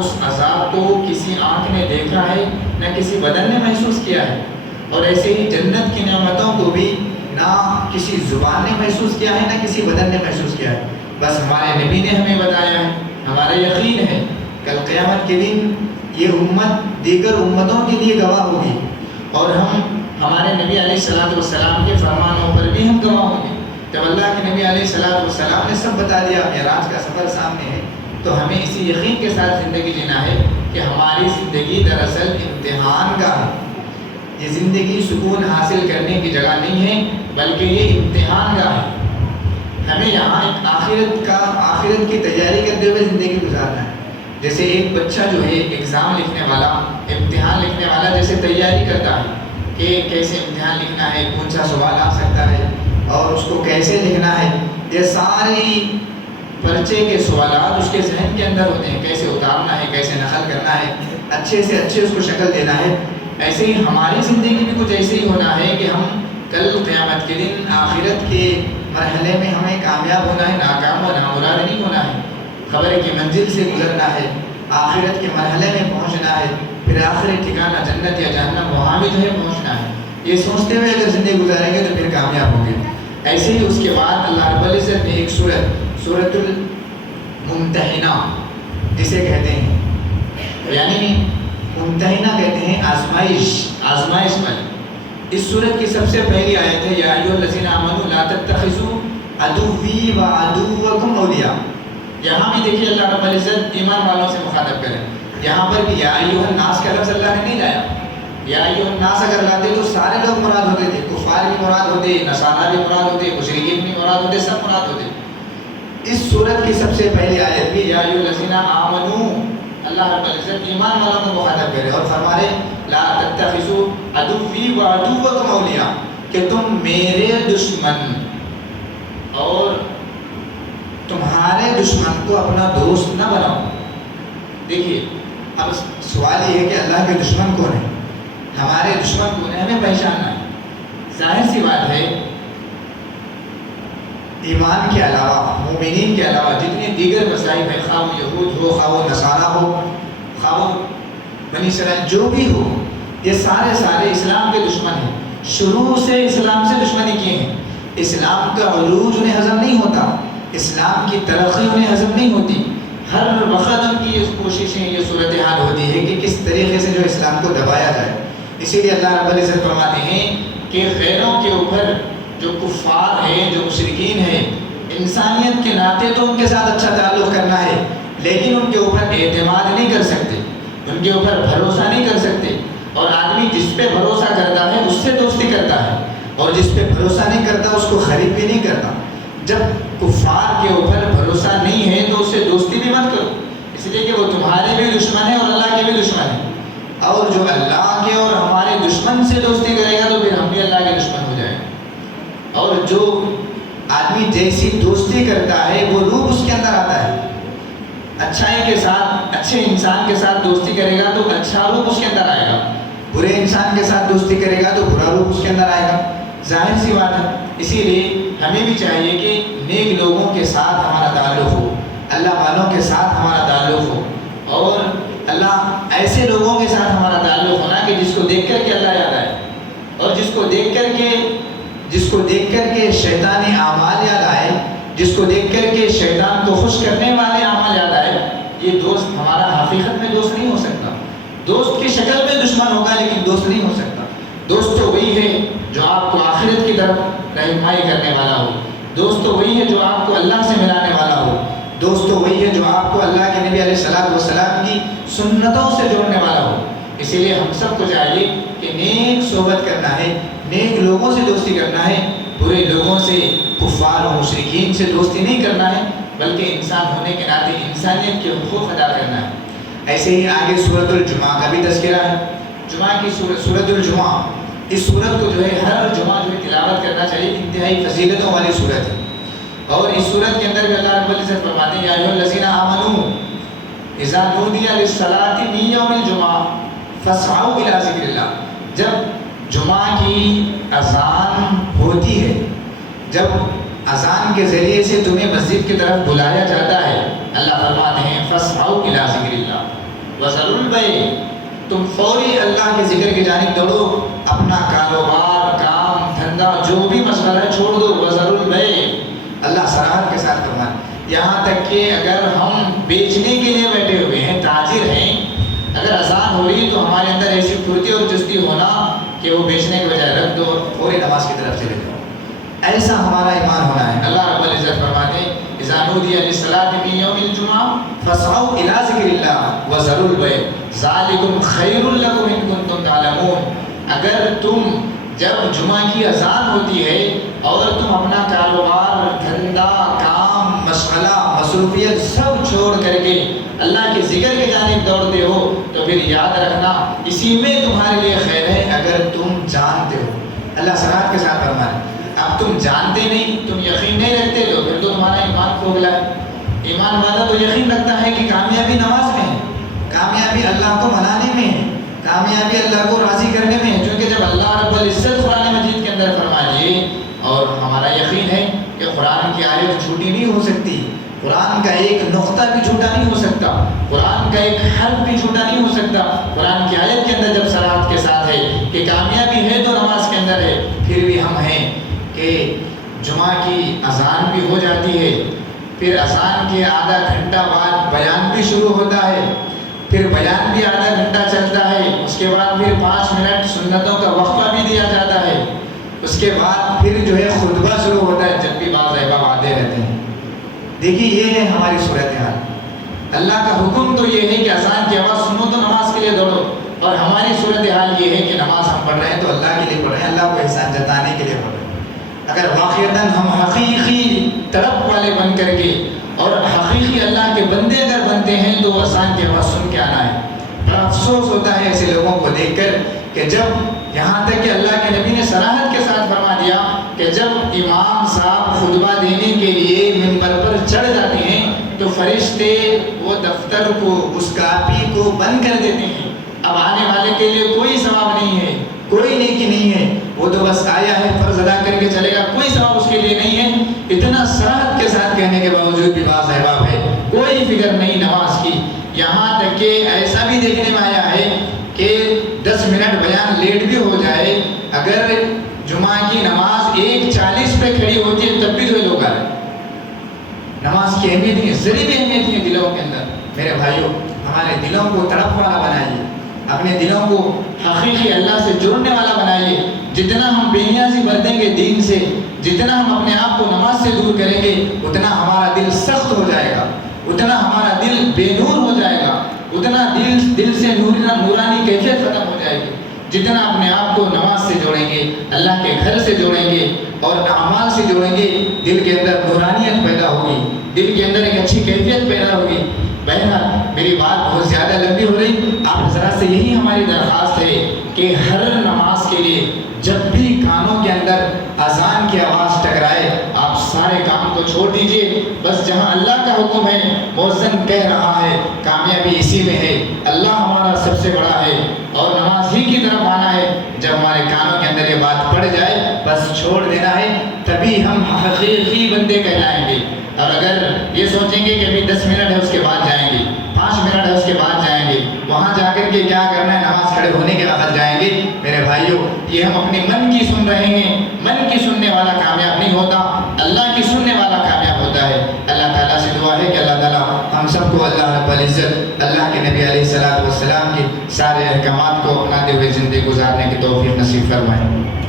اس عذاب کو کسی آنکھ نے دیکھا ہے نہ کسی بدن نے محسوس کیا ہے، اور ایسے ہی جنت کی نعمتوں کو بھی نہ کسی زبان نے محسوس کیا ہے نہ کسی بدن نے محسوس کیا ہے، بس ہمارے نبی نے ہمیں بتایا ہے۔ ہمارا یقین ہے کل قیامت کے دن یہ امت دیگر امتوں کے لیے گواہ ہوگی، اور ہمارے نبی علیہ الصلوۃ والسلام کے فرمانوں پر بھی ہم گواہ ہوں گے۔ جب اللہ کے نبی علیہ الصلوۃ والسلام نے سب بتا دیا، معراج کا سفر سامنے ہے، تو ہمیں اسی یقین کے ساتھ زندگی جینا ہے کہ ہماری زندگی دراصل امتحان کا ہے۔ یہ زندگی سکون حاصل کرنے کی جگہ نہیں ہے، بلکہ یہ امتحان کا ہے۔ ہمیں یہاں ایک آخرت کی تیاری کرتے ہوئے زندگی گزارنا ہے۔ جیسے ایک بچہ جو ہے ایگزام لکھنے والا، امتحان لکھنے والا جیسے تیاری کرتا ہے کہ کیسے امتحان لکھنا ہے، کون سا سوال آ سکتا ہے اور اس کو کیسے لکھنا ہے، یہ ساری پرچے کے سوالات اس کے ذہن کے اندر ہوتے ہیں، کیسے اتارنا ہے، کیسے نقل کرنا ہے، اچھے سے اچھے اس کو شکل دینا ہے۔ ایسے ہی ہماری زندگی بھی کچھ ایسے ہی ہونا ہے کہ ہم کل قیامت کے دن آخرت کے مرحلے میں ہمیں کامیاب ہونا ہے، ناکام و نامراد نہیں ہونا ہے، خبر کی منزل سے گزرنا ہے، آخرت کے مرحلے میں پہنچنا ہے، پھر آخری ٹھکانہ جنت یا جہنم وہاں بھی جو ہے پہنچنا ہے۔ یہ سوچتے ہوئے اگر زندگی گزاریں گے تو پھر کامیاب ہوں گے۔ ایسے ہی اس کے بعد اللہ رب العزت نے ایک سورۃ الممتحنہ جسے کہتے ہیں، یعنی ممتحنہ کہتے ہیں آزمائش پر۔ اس سورت کی سب سے پہلی آیت ہے یا ایھا الذین آمنوا لا تتخذوا عدوی وعدوکم اولیاء۔ یہاں بھی دیکھیے اللہ رب العزت ایمان والوں سے مخاطب کریں، یہاں پر بھی یا ایھا الناس کا لفظ اللہ نے نہیں لایا۔ یا ایھا الناس اگر لاتے تو سارے لوگ مراد ہوتے تھے، کفار بھی مراد ہوتے، نصارہ بھی مراد ہوتے، مشرکین بھی مراد ہوتے، سب مراد ہوتے۔ اس سورت کی سب سے پہلی آیت بھی یا ایھا الذین آمنوا، اللہ رب العزت ایمان والوں کو مخاطب کرے اور فرما رہے لا تتخذوا عدوی وعدوکم اولیاء، کہ تم میرے دشمن اور تمہارے دشمن کو اپنا دوست نہ بناؤ۔ دیکھیے اب سوال یہ ہے کہ اللہ کے دشمن کون ہے، ہمارے دشمن کون ہے، ہمیں پہچاننا ہے۔ ظاہر سی بات ہے ایمان کے علاوہ، مومنین کے علاوہ جتنے دیگر مذاہب ہیں، خواہ وہ یہود ہو، خواہ وہ نصارہ ہو، خواہ وہ بنی اسرائیل جو بھی ہو، یہ سارے اسلام کے دشمن ہیں، شروع سے اسلام سے دشمنی کیے ہیں۔ اسلام کا عروج انہیں ہضم نہیں ہوتا، اسلام کی ترقی انہیں ہضم نہیں ہوتی، ہر وقت ان کی یہ کوششیں، یہ صورتحال ہوتی ہے کہ کس طریقے سے جو اسلام کو دبایا جائے۔ اسی لیے اللہ رب العزت فرماتے ہیں کہ غیروں کے اوپر جو کفار ہیں، جو مشرکین ہیں، انسانیت کے ناطے تو ان کے ساتھ اچھا تعلق کرنا ہے، لیکن ان کے اوپر اعتماد نہیں کر سکتے، ان کے اوپر بھروسہ نہیں کر سکتے۔ اور آدمی جس پہ بھروسہ کرتا ہے اس سے دوستی کرتا ہے، اور جس پہ بھروسہ نہیں کرتا اس کو قریب بھی نہیں کرتا۔ جب کفار کے اوپر بھروسہ نہیں ہے تو اس سے دوستی بھی مت کرو، اس لیے کہ وہ تمہارے بھی دشمن ہیں اور اللہ کے بھی دشمن ہیں۔ اور جو اللہ کے اور ہمارے دشمن سے دوستی کرے گا تو پھر ہم بھی اللہ کے دشمن ہو جائیں گے۔ اور جو آدمی جیسی دوستی کرتا ہے وہ روح اس کے اندر آتا ہے۔ اچھائی کے ساتھ، اچھے انسان کے ساتھ دوستی کرے گا تو اچھا روح اس کے اندر آئے گا، برے انسان کے ساتھ دوستی کرے گا تو برا روح اس کے اندر آئے گا۔ ظاہر سی بات ہے، اسی لیے ہمیں بھی چاہیے کہ نیک لوگوں کے ساتھ ہمارا تعلق ہو، اللہ والوں کے ساتھ ہمارا تعلق ہو، اور اللہ ایسے لوگوں کے ساتھ ہمارا تعلق ہونا کہ جس کو دیکھ کر کے اللہ یاد آئے، اور جس کو دیکھ کر کے شیطانی اعمال یاد آئے، جس کو دیکھ کر کے شیطان کو خوش کرنے والے اعمال یاد آئے۔ یہ دوست ہمارا حقیقت میں دوست نہیں ہو سکتا، دوست کی شکل میں دشمن ہوگا لیکن دوست نہیں ہو سکتا۔ دوست تو وہی ہے جو آپ کو آخرت کی طرف رہنمائی کرنے والا ہو، دوست تو وہی ہے جو آپ کو اللہ سے ملانے والا ہو، دوست تو وہی ہے جو آپ کو اللہ کے نبی علیہ الصلوۃ والسلام کی سنتوں سے جوڑنے والا ہو۔ اسی لیے ہم سب کو چاہیے کہ نیک صحبت کرنا ہے، نیک لوگوں سے دوستی کرنا ہے، برے لوگوں سے، کفار و مشرکین سے دوستی نہیں کرنا ہے، بلکہ انسان ہونے کے ناطے انسانیت کے حقوق ادا کرنا ہے۔ ایسے ہی آگے سورۃ الجمعہ کا بھی تذکرہ ہے، جمعہ کی سورۃ الجمعہ، اس سورت کو جو ہے ہر جمعہ جو ہے تلاوت کرنا چاہیے، انتہائی فضیلتوں والی سورت ہے۔ اور اس سورت کے اندر بھی اللہ رب العزت فرماتے ہیں یا ایھا الذین آمنوا اذا نودی للصلاۃ من یوم الجمعہ فاسعوا الی ذکر اللہ۔ جب جمعہ کی اذان ہوتی ہے، جب اذان کے ذریعے سے تمہیں مسجد کی طرف بلایا جاتا ہے، اللہ فرماتے ہیں فاسعوا الی ذکر اللہ، وَذَرُوا الْبَيْعَ، تم فوری اللہ کے ذکر کی جانب دوڑو، اپنا کاروبار، کام دھندا جو بھی مسئلہ ہے چھوڑ دو. وَذَرُوا الْبَيْعَ، اللہ صراحت کے ساتھ فرمائے. یہاں تک کہ اگر ہم بیچنے کے لیے بیٹھے ہوئے ہیں، تاجر ہیں، اگر اذان ہو رہی تو ہمارے اندر ایسی پھرتی اور چستی ہونا کہ وہ بیچنے کے بجائے رکھ دو اور فوری نماز کی طرف چلے جاؤ. ایسا ہمارا ایمان ہونا ہے. اللہ رب العزت فرماتے ہیں اذا نودی للصلاۃ من یوم الجمعہ فاسعوا الی ذکر اللہ وذروا البیع ذلکم خیر لکم ان کنتم تعلمون. اگر تم جب جمعہ کی اذان ہوتی ہے اور تم اپنا کاروبار، دھندا، کام، مشغلہ، مصروفیت سب چھوڑ کر کے اللہ کے ذکر کی جانب دوڑتے ہو تو پھر یاد رکھنا اسی میں تمہارے لیے خیر ہے اگر تم جانتے ہو. اللہ صراحت کے ساتھ فرمائے. اب تم جانتے نہیں، تم یقین نہیں رکھتے تو پھر تو تمہارا ایمان کھوکھلا ہے. ایمان والا تو یقین رکھتا ہے کہ کامیابی نماز میں ہے، کامیابی اللہ کو منانے میں ہے، کامیابی اللہ کو راضی کرنے میں ہے. چونکہ جب اللہ رب العزت قرآن مجید کے اندر فرما دیے اور ہمارا یقین ہے کہ قرآن کی آیت جھوٹی نہیں ہو سکتی، قرآن کا ایک نقطہ بھی جھوٹا نہیں ہو سکتا، قرآن کا ایک حرف بھی جھوٹا نہیں ہو سکتا. قرآن کی آیت کے اندر جب صراحت کے ساتھ ہے کہ کامیابی ہے تو نماز کے اندر ہے، پھر بھی ہم ہیں کہ جمعہ کی اذان بھی ہو جاتی ہے، پھر اذان کے آدھا گھنٹہ بعد بیان بھی شروع ہوتا ہے، پھر بیان بھی آدھا گھنٹہ چلتا ہے، اس کے بعد پھر 5 منٹ سنتوں کا وقفہ بھی دیا جاتا ہے، اس کے بعد پھر جو ہے خطبہ شروع ہوتا ہے جب بھی بعض احباب آتے رہتے ہیں. دیکھیے یہ ہے ہماری صورتحال. اللہ کا حکم تو یہ ہے کہ اذان کی آواز سنو تو نماز کے لیے دوڑو، اور ہماری صورتحال یہ ہے کہ نماز ہم پڑھ رہے ہیں تو اللہ کے لیے پڑھ رہے ہیں، اللہ کو احسان جتانے کے لیے پڑھ رہے ہیں. اگر واقعتاً ہم حقیقی طرف والے بن کر کے اور حقیقی اللہ کے بندے اگر بنتے ہیں تو اذان کی آواز سن کے آنا ہے. بڑا افسوس ہوتا ہے ایسے لوگوں کو دیکھ کر کہ جب یہاں تک کہ اللہ کے نبی نے صراحت کے ساتھ فرما دیا کہ جب امام صاحب خطبہ دینے کے لیے منبر پر چڑھ جاتے ہیں تو فرشتے وہ دفتر کو، اس کاپی کو بند کر دیتے ہیں. اب آنے والے کے لیے کوئی ثواب نہیں ہے، کوئی نیکی نہیں ہے، وہ تو بس آیا ہے فرض ادا کر کے چلے گا، کوئی ثواب اس کے لیے نہیں ہے. اتنا صراحت کے ساتھ کہنے کے باوجود بھی بعض احباب ہے کوئی فکر نہیں نماز کی. یہاں تک کہ ایسا بھی دیکھنے میں آیا ہے کہ 10 منٹ بیان لیٹ بھی ہو جائے، اگر جمعہ کی نماز 1:40 پہ کھڑی ہوتی ہے تب بھی جو لوگ آ رہے ہیں. نماز کی اہمیت نہیں ہے، ذری بھی اہمیت نہیں ہے دلوں کے اندر. میرے بھائیوں، ہمارے دلوں کو تڑپ والا بنائیے، اپنے دلوں کو حقیقی اللہ سے جوڑنے والا بنائیے. جتنا ہم بے نیازی برتیں گے دین سے، جتنا ہم اپنے آپ کو نماز سے دور کریں گے، اتنا ہمارا دل سخت ہو جائے گا، اتنا ہمارا دل بے نور ہو جائے گا، اتنا دل سے نورانی کیفیت ختم ہو جائے گی. جتنا اپنے آپ کو نماز سے جوڑیں گے، اللہ کے گھر سے جوڑیں گے اور اعمال سے جوڑیں گے، دل کے اندر نورانیت پیدا ہوگی، دل کے اندر ایک اچھی کیفیت پیدا ہوگی. بہرحال میری بات بہت زیادہ لمبی ہو رہی، آپ حضرات سے یہی ہماری درخواست ہے کہ ہر نماز کے لیے جب بھی کانوں کے اندر اذان کی آواز ٹکرائے آپ سارے کام کو چھوڑ دیجئے. بس جہاں اللہ کا حکم ہے، مؤذن کہہ رہا ہے، کامیابی اسی میں ہے. اللہ ہمارا سب سے بڑا ہے اور نماز ہی کی طرف آنا ہے. جب ہمارے کانوں کے اندر یہ بات پڑ جائے بس چھوڑ دینا ہے، تبھی ہم حقیقی بندے کہلائیں گے. اور اگر یہ سوچیں گے کہ ابھی 10 منٹ ہے اس کے بعد جائیں گے، 5 منٹ ہے اس کے بعد جائیں گے، وہاں جا کر کے کیا کرنا ہے، نماز کھڑے ہونے کے وقت جائیں گے، میرے بھائیوں یہ ہم اپنے من کی سن رہے ہیں. من کی سننے والا کامیاب نہیں ہوتا، اللہ کی سننے والا کامیاب ہوتا ہے. اللہ تعالیٰ سے دعا ہے کہ اللہ تعالیٰ ہم سب کو اللہ رب العزت اللہ کے نبی علیہ السلام کے سارے احکامات کو اپناتے ہوئے زندگی گزارنے کی توفیق نصیب فرمائے.